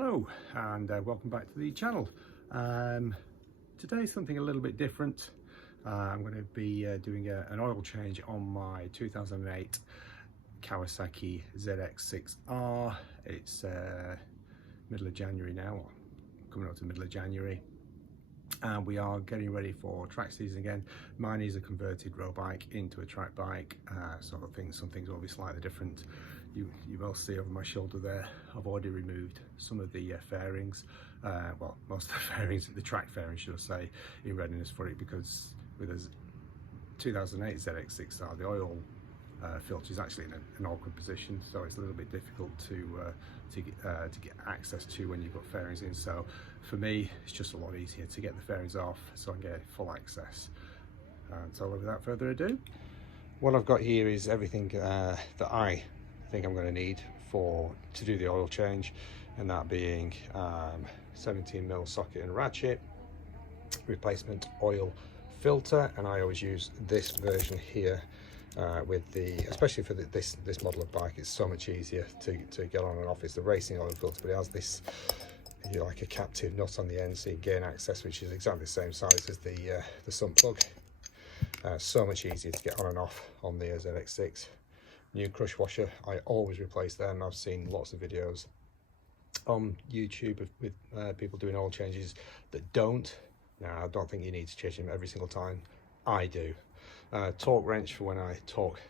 Hello and welcome back to the channel. Today something a little bit different. I'm going to be doing an oil change on my 2008 Kawasaki ZX6R. It's middle of January now, coming up to the middle of January, and we are getting ready for track season again. Mine is a converted road bike into a track bike, so some things will be slightly different. You will see over my shoulder there, I've already removed some of the fairings, well, most of the fairings, the track fairings should I say, in readiness for it, because with a 2008 ZX6R, the oil filter is actually in an awkward position, so it's a little bit difficult to get access to when you've got fairings in. So for me, it's just a lot easier to get the fairings off so I can get full access. And so without further ado, what I've got here is everything that I think I'm going to need to do the oil change, and that being 17mm socket and ratchet, replacement oil filter, and I always use this version here with especially for this model of bike. It's so much easier to get on and off. It's the racing oil filter, but it has this, like a captive nut on the end, so you gain access, which is exactly the same size as the sump plug. So much easier to get on and off on the ZX6. New crush washer, I always replace them. I've seen lots of videos on YouTube with people doing oil changes that don't. Now, I don't think you need to change them every single time. I do. Torque wrench for when I torque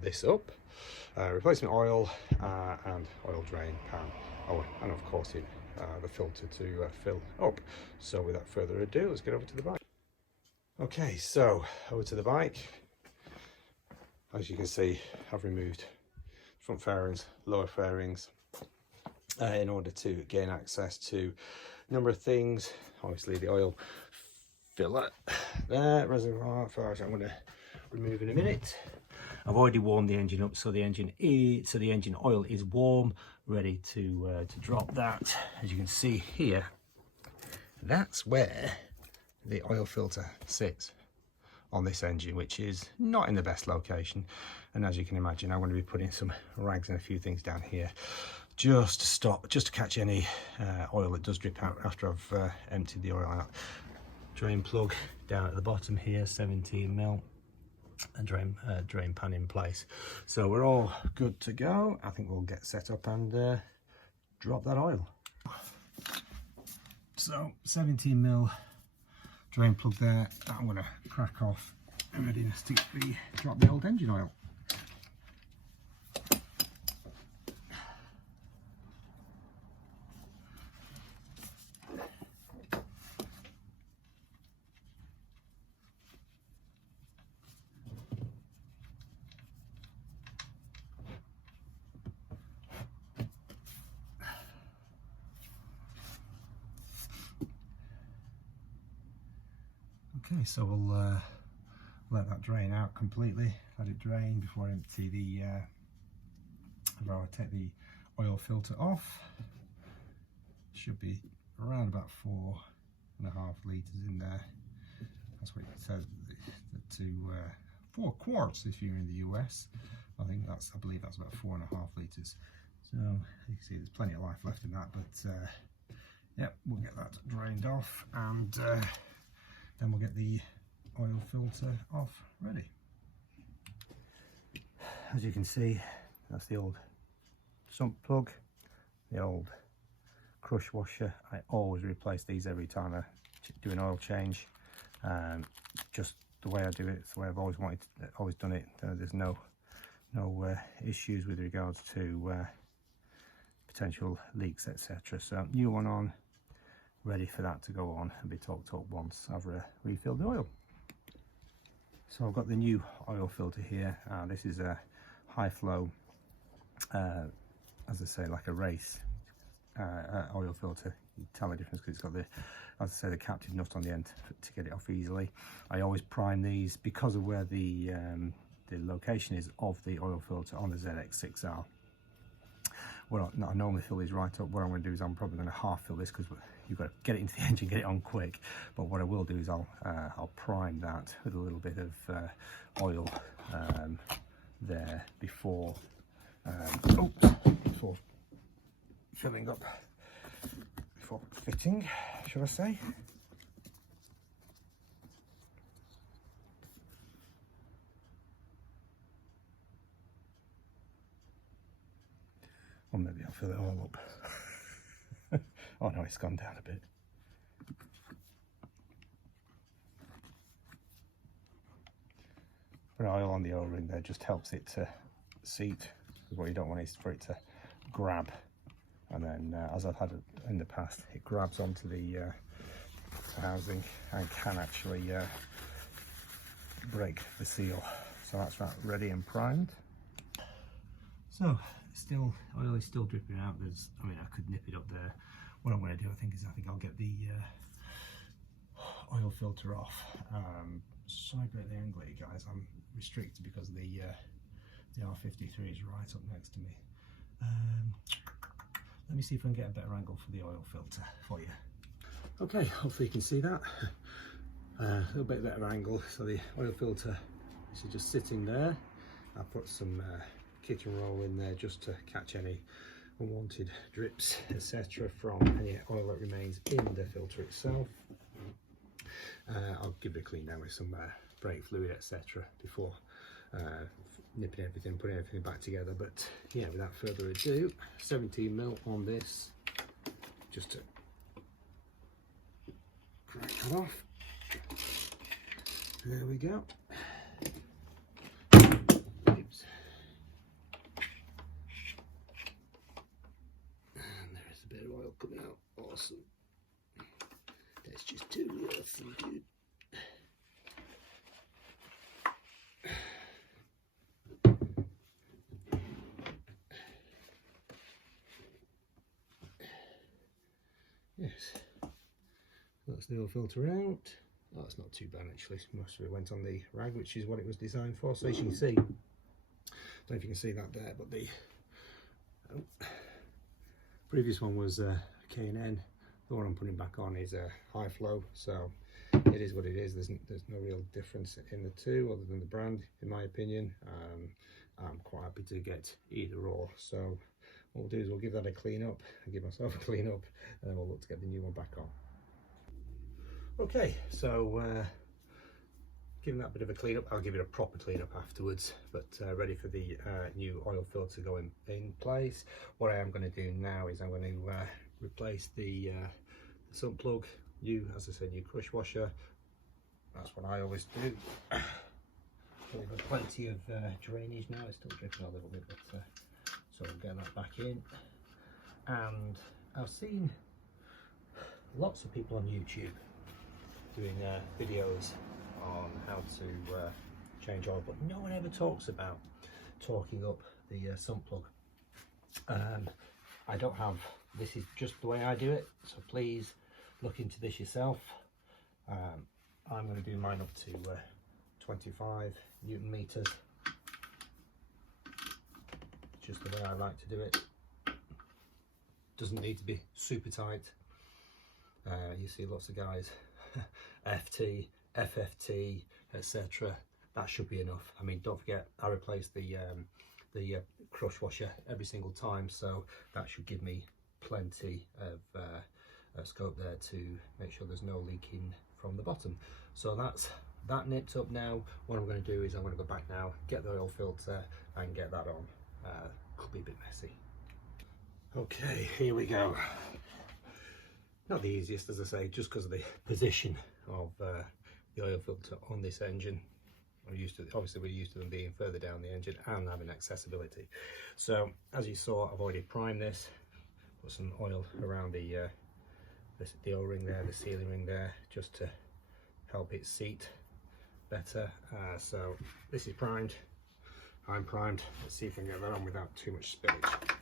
this up, replacement oil, and oil drain pan. Oh, and of course the filter to fill up. So without further ado, let's get over to the bike. Okay, so over to the bike. As you can see, I've removed front fairings, lower fairings, in order to gain access to a number of things. Obviously the oil filler there, reservoir, which I'm going to remove in a minute. I've already warmed the engine up, so the engine oil is warm, ready to drop that. As you can see here, that's where the oil filter sits on this engine, which is not in the best location. And as you can imagine, I'm going to be putting some rags and a few things down here just to catch any oil that does drip out after I've emptied the oil out. Drain plug down at the bottom here, 17mm, and drain pan in place. So we're all good to go. I think we'll get set up and drop that oil. So 17mm drain plug there, that I'm going to crack off in readiness to drop the old engine oil. Okay, so we'll let that drain out completely. Let it drain before I empty before I take the oil filter off. Should be around about 4.5 litres in there. That's what it says, to 4 quarts if you're in the US. I believe that's about 4.5 litres. So you can see there's plenty of life left in that, but yeah, we'll get that drained off, and then we'll get the oil filter off ready. As you can see, that's the old sump plug, the old crush washer. I always replace these every time I do an oil change. Just the way I do it, it's the way I've always done it. There's no issues with regards to potential leaks, etc. So new one on, ready for that to go on and be torqued up once I've refilled the oil. So I've got the new oil filter here. This is a high flow, as I say, like a race oil filter. You tell the difference because it's got as I say, the captive nut on the end to get it off easily. I always prime these because of where the location is of the oil filter on the ZX6R. Well, I normally fill these right up. What I'm going to do is I'm probably going to half fill this because you've got to get it into the engine, get it on quick. But what I will do is I'll prime that with a little bit of oil there before filling up default fitting, shall I say. Or maybe I'll fill it all up. Oh no, it's gone down a bit. Put oil on the O-ring there just helps it to seat. What you don't want is for it to grab, and then as I've had it in the past, it grabs onto the housing and can actually break the seal. So that's that ready and primed. So still, oil is still dripping out. I mean, I could nip it up there. What I'm going to do, I think I'll get the oil filter off. Sorry about the angle here, guys. I'm restricted because the R53 is right up next to me. Let me see if I can get a better angle for the oil filter for you. Okay, hopefully you can see that. A little bit better angle. So the oil filter is just sitting there. I put some kitchen roll in there just to catch any unwanted drips, etc., from any oil that remains in the filter itself. I'll give it a clean now with some brake fluid, etc., before nipping everything, putting everything back together. But yeah, without further ado, 17mm on this, just to crack it off. There we go. Oops. And there is a bit of oil coming out. Awesome. That's just too awesome, dude. Yes, that's the oil filter out. Oh, it's not too bad actually. Most of it went on the rag, which is what it was designed for. So as you can see, I don't know if you can see that there, but the previous one was K&N. The one I'm putting back on is a high flow, so it is what it is. There's no real difference in the two other than the brand, in my opinion. I'm quite happy to get either or. So what we'll do is we'll give that a clean up, and give myself a clean up, and then we'll look to get the new one back on. Okay, so giving that a bit of a clean up, I'll give it a proper clean up afterwards, but ready for the new oil filter going in place. What I am going to do now is I'm going to replace the sump plug, as I said, new crush washer. That's what I always do. We've got plenty of drainage now. It's still dripping a little bit, but so we'll get that back in. And I've seen lots of people on YouTube doing videos on how to change oil, but no one ever talks about torquing up the sump plug. I don't have, this is just the way I do it, so please look into this yourself. I'm going to do mine up to 25 Newton meters, just the way I like to do it. Doesn't need to be super tight. You see lots of guys FT, FFT, etc. That should be enough. I mean, don't forget, I replace the crush washer every single time, so that should give me plenty of scope there to make sure there's no leaking from the bottom. So that's that nipped up now. What I'm going to do is I'm going to go back now, get the oil filter and get that on. Could be a bit messy. Okay, here we go. Not the easiest, as I say, just because of the position of the oil filter on this engine. Obviously we're used to them being further down the engine and having accessibility. So as you saw, I've already primed this, put some oil around the O-ring there, the sealing ring there, just to help it seat better. So this is primed, I'm primed. Let's see if I can get that on without too much spillage.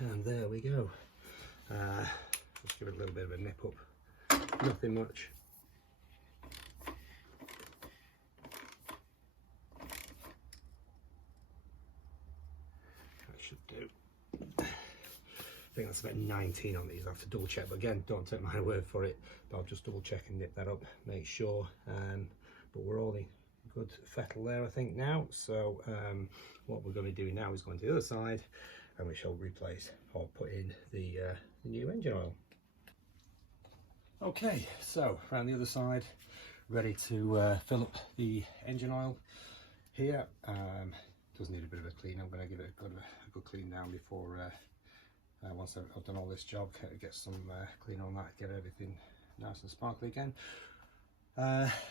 And there we go. Let's give it a little bit of a nip up. Nothing much. That should do. think that's about 19 on these. I have to double check, but again, don't take my word for it, but I'll just double check and nip that up, make sure. But we're all in good fettle there, I think, now. So what we're going to be doing now is going to the other side, and we shall replace or put in the new engine oil. Okay, so around the other side, ready to fill up the engine oil here. Does need a bit of a clean. I'm going to give it a good clean down before once I've done all this job, get some clean on that, get everything nice and sparkly again.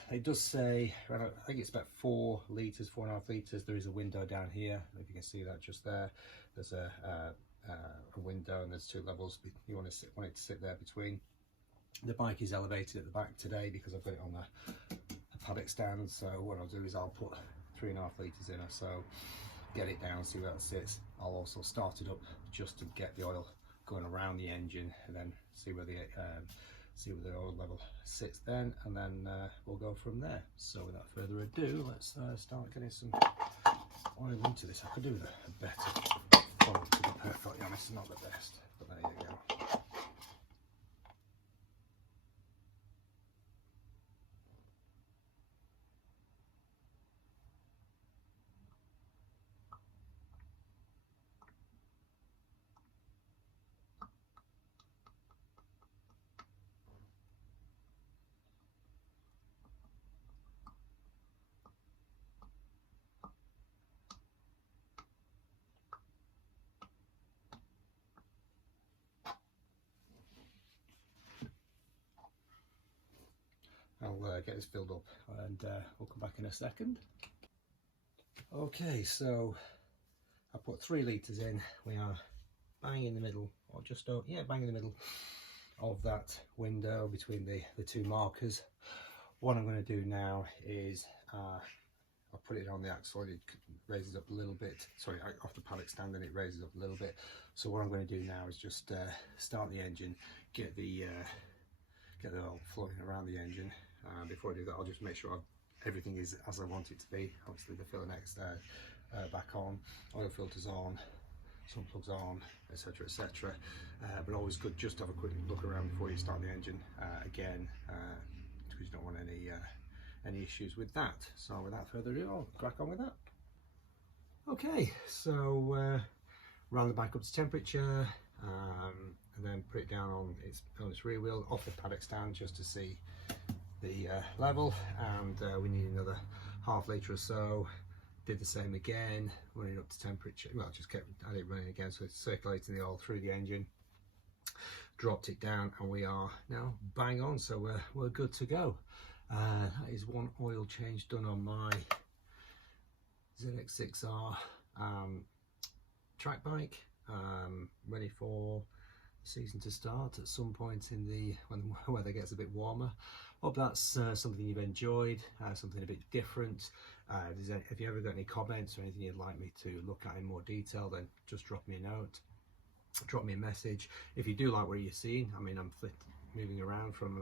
It does say, I think it's about 4 litres, 4.5 litres. There is a window down here, if you can see that just there. There's a window and there's 2 levels. You want it to sit there between. The bike is elevated at the back today because I've got it on the paddock stand. So what I'll do is I'll put 3.5 litres in or so, get it down, see where it sits. I'll also start it up just to get the oil going around the engine, and then see where the oil level sits then, and then we'll go from there. So without further ado, let's start getting some oil into this. I could do a better one, to be perfectly honest, not the best, but there you go. I'll get this filled up and we'll come back in a second. Okay, so I put 3 litres in. We are bang in the middle, or just over, yeah, bang in the middle of that window between the 2 markers. What I'm going to do now is I'll put it on the axle, it raises up a little bit, sorry, off the paddock stand, and it raises up a little bit. So what I'm going to do now is just start the engine, get the oil flowing around the engine. Before I do that, I'll just make sure everything is as I want it to be. Obviously the filler neck's back on, oil filters on, sun plugs on, etc, etc. But always good just to have a quick look around before you start the engine again, because you don't want any issues with that. So without further ado, I'll crack on with that. Okay, so round the bike up to temperature, and then put it down on its rear wheel off the paddock stand just to see the level, and we need another ½ litre or so. Did the same again, running up to temperature. Well, just had it running again, so it's circulating the oil through the engine. Dropped it down, and we are now bang on. So we're good to go. That is one oil change done on my ZX6R track bike, ready for the season to start at some point when the weather gets a bit warmer. Hope that's something you've enjoyed, something a bit different. If you ever got any comments or anything you'd like me to look at in more detail, then just drop me a note, drop me a message. If you do like what you're seeing, I mean, I'm moving around from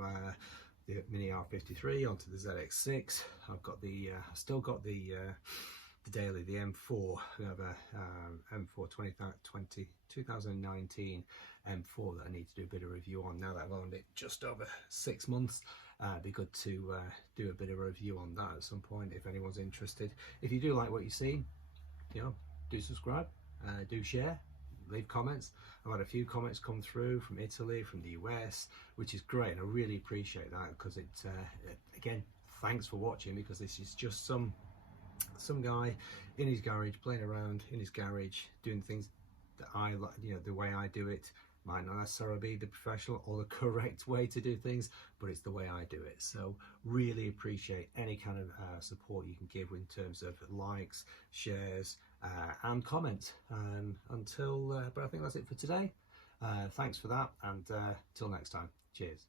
the Mini R53 onto the ZX6. I've got still got the daily, the M4. We have a M4 2019 M4 that I need to do a bit of review on now that I've owned it just over 6 months. It'd be good to do a bit of a review on that at some point if anyone's interested. If you do like what you see, do subscribe, do share, leave comments. I've had a few comments come through from Italy, from the US, which is great, and I really appreciate that, because it's again, thanks for watching, because this is just some guy in his garage playing around in his garage doing things that I like, the way I do it. Might not necessarily be the professional or the correct way to do things, but it's the way I do it. So really appreciate any kind of support you can give in terms of likes, shares, and comments. But I think that's it for today. Thanks for that, and till next time, cheers.